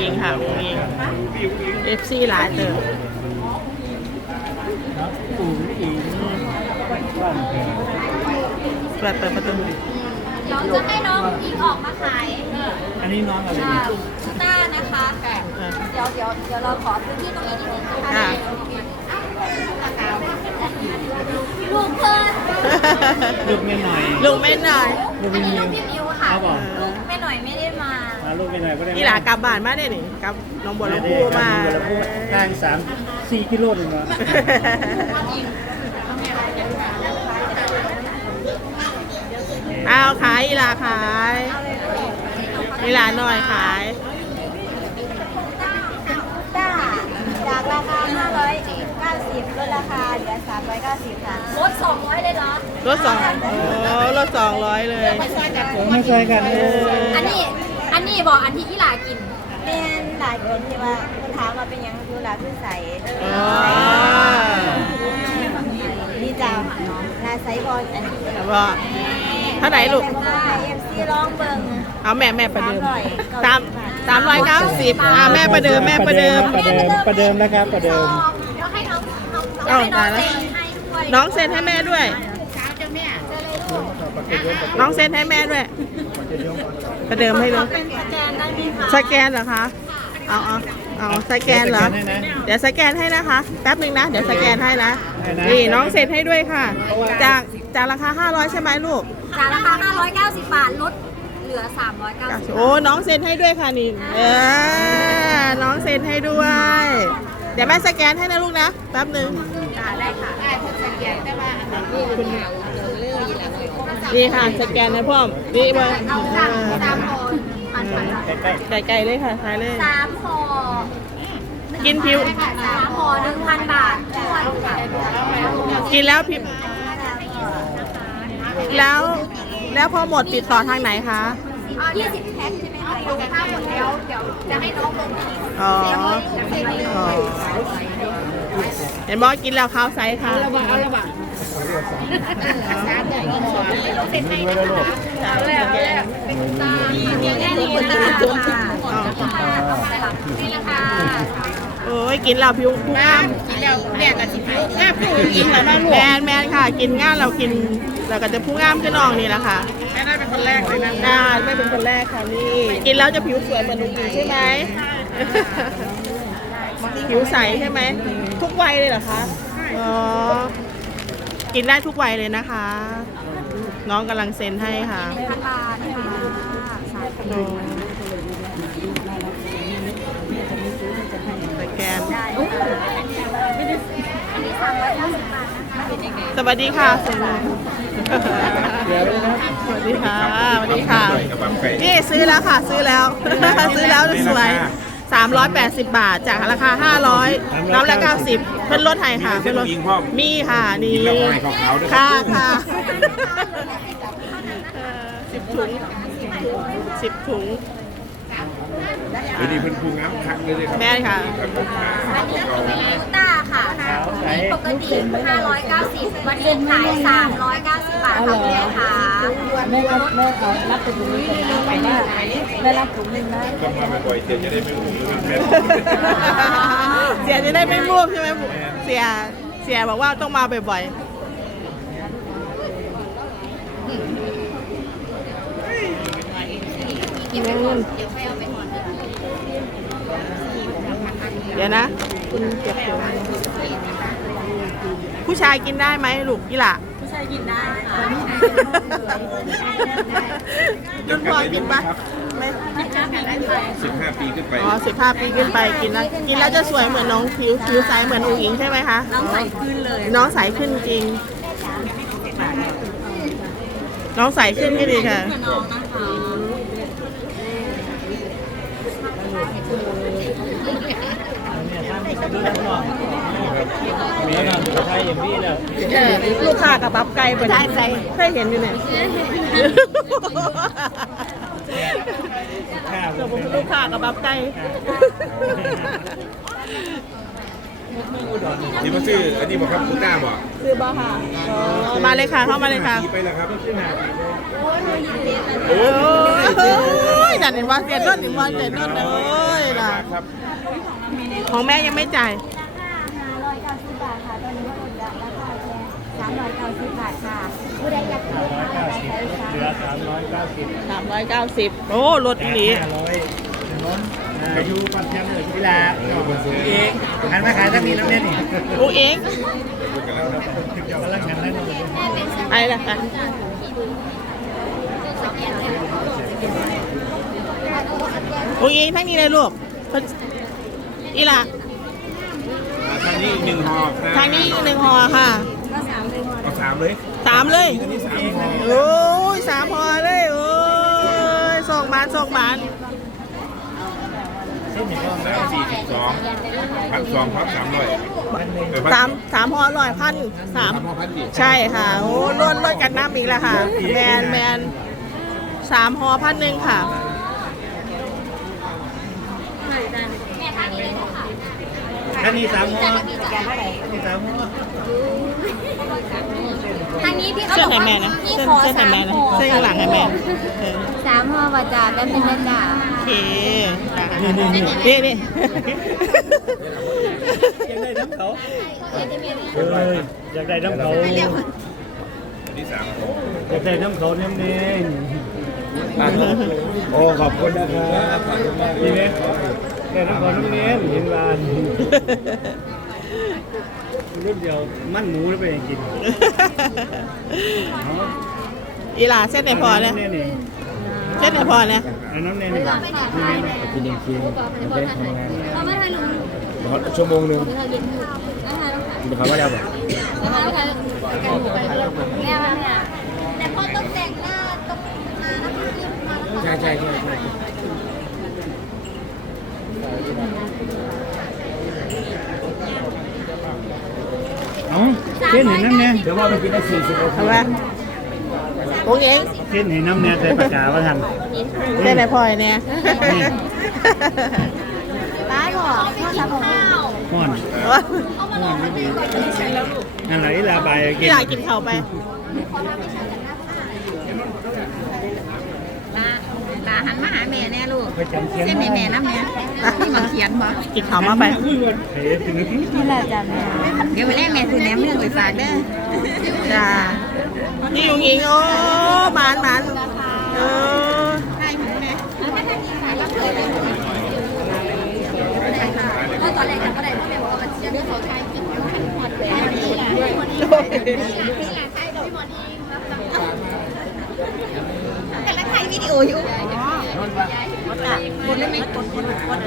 ยิงค่ะยิงเอฟซีหลายเติมปู่อิงบ้านแพงเปิดเปิดประตูเราจะให้น้องอิงออกมาขายอันนี้น้องอะไรอ่าเนี่ยกีต้าร์นะคะเออเดี๋ยวเดี๋ยวเดี๋ยวเราขอพื้นที่ตรงนี้นิดนึงนะคะค่ะลูกเพิ่นลูกแม่หน่อยลุงเม่นหน่อยลูกอันพี่นี้มิลูวกพี่มิวค่ะครับผมลูกแม่หน่อยไม่ได้มามา ลูกแม่หน่อยก็ได้นี่หลากลับบ้านมาเนี่ยนี่กับน้องบัวลำพูมาบัวลำพูทางสามสี่กิโลนึงวะเอาขายอีหลาขายอีหลาหน่อยขายต้าจากราคา 590ลดราคาเหลือ390ค่ะลด200เลยเหรอ รถสองโอ้รถสองร้อยเลย ไม่ใช่กันเอออันนี้อันนี้ บอกอันที่ที่หลากินเป็นหลายคนที่ว่าคุณถามมาเป็นยังดูหลาขึ้นใสอ๋อนี่จ้าลาไซบอลอันนี้แต่ว่าเท่าไหร่ลูก เอ็มซีร้องเบิง เอาแม่แม่ประเดิมสาสามมร้อย สามร้อยเก้าสิบอ่าแม่ประเดิมแม่ประเดิม ประเดิมประเดิมนะครับประเดิมแล้วให้น้องน้องอ้าวให้น้องตายแล้วเซ็นให้ด้วยน้องเซ็นให้แม่ด้วยน้องเซ็นให้แม่ด้วย ประเดิมให้ลูกเป็นสแกนได้ไหมคะสแกนเหรอคะ เอาเอาเอาสแกนเหรอ เดี๋ยวสแกนให้นะคะ แป๊บหนึ่งนะ เดี๋ยวสแกนให้นะ นี่น้องเซ็นให้ด้วยค่ะ จากจากราคา 500 ใช่ไหมลูก จากราคา 590 บาทลดเหลือ 390 โอ้ น้องเซ็นให้ด้วยค่ะนี่เออน้องเซ็นให้ด้วย เดี๋ยวแม่สแกนให้นะลูกนะ แป๊บหนึ่งได้ค่ะ ได้ทดสแกนี่ค่ะสแกนนะพ่อมนี่มาเอาสามสามห่อพันพันใกล้ไก่ๆเลยค่ะทายเลย สามห่อกินผิว สามห่อหนึ่งพันบาททวนค่ะกินแล้วพิมแล้ว แล้วพอหมดติดต่อทางไหนคะ ยี่สิบแพ็คใช่ไหมคะลงค่าหมดแล้ว เดี๋ยวจะให้น้องลงทีอ๋อ อ๋อ เห็นบอกกินแล้วข้าวไซส์ค่ะเสร็จให้นะคะ เอาแล้วเอาแล้วเป็นตาเนี่ยแน่นี่ค่ะนี่ละค่ะโอ้ยกินแล้วผิวผู้งามกินแล้วแม่ก็สิผิวงามผู้หญิงแล้วนะลูกแมนแมนค่ะ กินง่ามเรากินเราก็จะผู้งามขึ้นน้องนี่แหละค่ะแม่ได้เป็นคนแรกเลยนะน่าไม่เป็นคนแรกค่ะนี่กินแล้วจะผิวสวยเหมือนหนูกินใช่ไหมผิวใสใช่ไหมทุกวัยเลยเหรอคะอ๋อ กินได้ทุกวัยเลยนะคะ น้องกำลังเซ็นให้ค่ะพันบาทค่ะสามพันอืมสแกนได้ค่ะอันนี้สามร้อยห้าสิบบาทนะคะเป็นยังไงสวัสดีค่ะเซ็นเลยสวัสดีค่ะสวัสดีค่ะนี่ซื้อแล้วค่ะ ซื้อแล้ว ซื้อแล้วสวย 380 บาท จากราคา 500น้ำละ90เพิ่นลดให้ค่ะเพิ่นลดมีค่ะ นี่ ค่ะค่ะสิบถุงสิบถุงเดี๋ยวนี้เพิ่นพูงน้ำคักเลยเลยครับ แม่ค่ะอั นี้ปกติ 590 วันนี้ขาย 390 บาทค่ะคุณแม่ค่ะแม่รับแม่เอารับถุงนี้ก่อนนะแม่รับถุงนึงนะต้องมาบ่อยๆเสียจะได้ไม่รู้เป็นแบบเสียจะได้ไม่ม่วงใช่ไหมเสียเสียบอกว่าต้องมาบ่อยๆเดี๋ยวนะ คุณเก็บถุง ผู้ชายกินได้ไหมลูกกี่ละผู้ชายกินได้ค่ะรุ่นพ่อกินปะไม่สิบห้าปีขึ้นไป อ๋อสิบห้าปีขึ้นไปกินแล้วกินแล้วจะสวยเหมือนน้องผิวผิวใสเหมือนอูอิงใช่ไหมคะ น้องใส่ขึ้นเลย น้องใสขึ้นจริง น้องใสขึ้นก็ดีค่ะน้องนะคะ มีแล้วนะไทย อย่างนี้แล้วลูกค้ากับบับไก่ไปได้ใจเคยเห็นอยู่เนี่ยข้าวเราเป็นลูกค้ากับบับไก่นี่มาซื้ออันนี้บอกครับคุณหน้าบอกซื้อบ่ค่ะอ๋อมาเลยค่ะเข้ามาเลยค่ะปีไปแล้วครับโอ้ยนั่นเห็นว่าเสียนนท์เห็นว่าเสียนนท์เลยากครับของแม่ยังไม่จ่าย บบาทค่ะ ตอนนี้ก็ลดราคาแค่สามร้อยเก้าสิบบาทค่ะ ผู้ใดอยากซื้อมาได้ใช้ค่ะเหลือสามร้อยเก้าสิบสามร้อยเก้าสิบโอ้ลดอีหลีห้าร้อยน้นอายุปัจจัยเลยกีฬาเองหันมาขายทั้งนี้น้ำเนี่ยนี่อูเองกำลังหันได้หมดเลยอะไรล่ะคะอูเองทั้งนี้เลยลูกเพิ่นอีหล่ะอ่าทาง นี้หนึ่งห่อครับทางนี้อีกหนึ่งห่อค่ะเอาสามเลยสามเลย อันนี้สามห่อโอ้ยสามห่อเลยโอ้ยสองบาทสองบาทแล้วสี่สิบสองพันสองพันสามร้อยเออพันสามสามห่อร้อยพันสาม สามห่อพันดิใช่ค่ะ โอ้ลดลดกันน้ำอีกแล้วค่ะ แมนแมนสามห่อพันหนึ่งค่ะ อันนี้สามหัวนี่สามหัวทางนี้พี่เขาเสื้บออกไทยว่าแมนนะพี่เสื้อขอเสื้อไทสายมแมนนะห่อเสื้อข้างหลังไทยแมนเออสามห่อวาจาแป๊บนึงนะจ๊ะโอเคนี่นี่นี่นี่ อยากได้น้ำเขาเอออยากได้น้ำเขาอันนี้สามห่ออยากได้น้ำเขาเน้ำเน้งโอ้ขอบคุณนะครับดีไหม ได้น้ำเขาเน้ำเน้งเห็นลานรุ่นเดียวมันหมูแล้วไปยังกินอีหลาเส้นไหนพอเนี่ยนี่นี่เส้นไหนพอเนี่ยอันนั้นเนี่ยนี่กินเองกินได้ทำงานเราไม่ทานหนูชั่วโมงหนึ่งเราเย็นอยู่นะคะคุณเขาว่าจะบอกนะคะแล้วกันกันหมูไปเรื่อยแม่มาเนี่ยแต่พอต้องแต่งหน้าต้องมานะคะที่มาแล้วใช่ใช่ใช่ใช่ เอ้าเส้นเห็นน้ำเนี่ยเดี๋ยวว่ามันกินได้สี่สิบนาทีทำไมโอ้ยเองเส้นเห็นน้ำเนี่ยใส่ปากกาว่าทันเส้นไหนพอเนี่ยป้าบอกข้าวสารของข้าวก้อนนั่นแหละอีลาบายกิอีนหลากินข้าวไป ลาลา หันมาหาแม่แน่ลูกไปจำเขียนเส้นในแม่น้ำเนี่ยนี่มาเขียนบ่กินข้าวมาไปเฮ้ยถึงนี้นี่แหละจ้ะแม่เดี๋ยวไปแรกแม่คือแหนมเรื่องไปฝากเด้อจ้านี่ยุงยิงโอ้หมานหมานเออแล้วตอนแรกจำก็ได้เพราะแม่บอกว่ามันจะเรื่องของชายกินอยู่ขันหมดเลยแต่ละถ่ายวิดีโออยู่ กดเลยไหมกดกดกด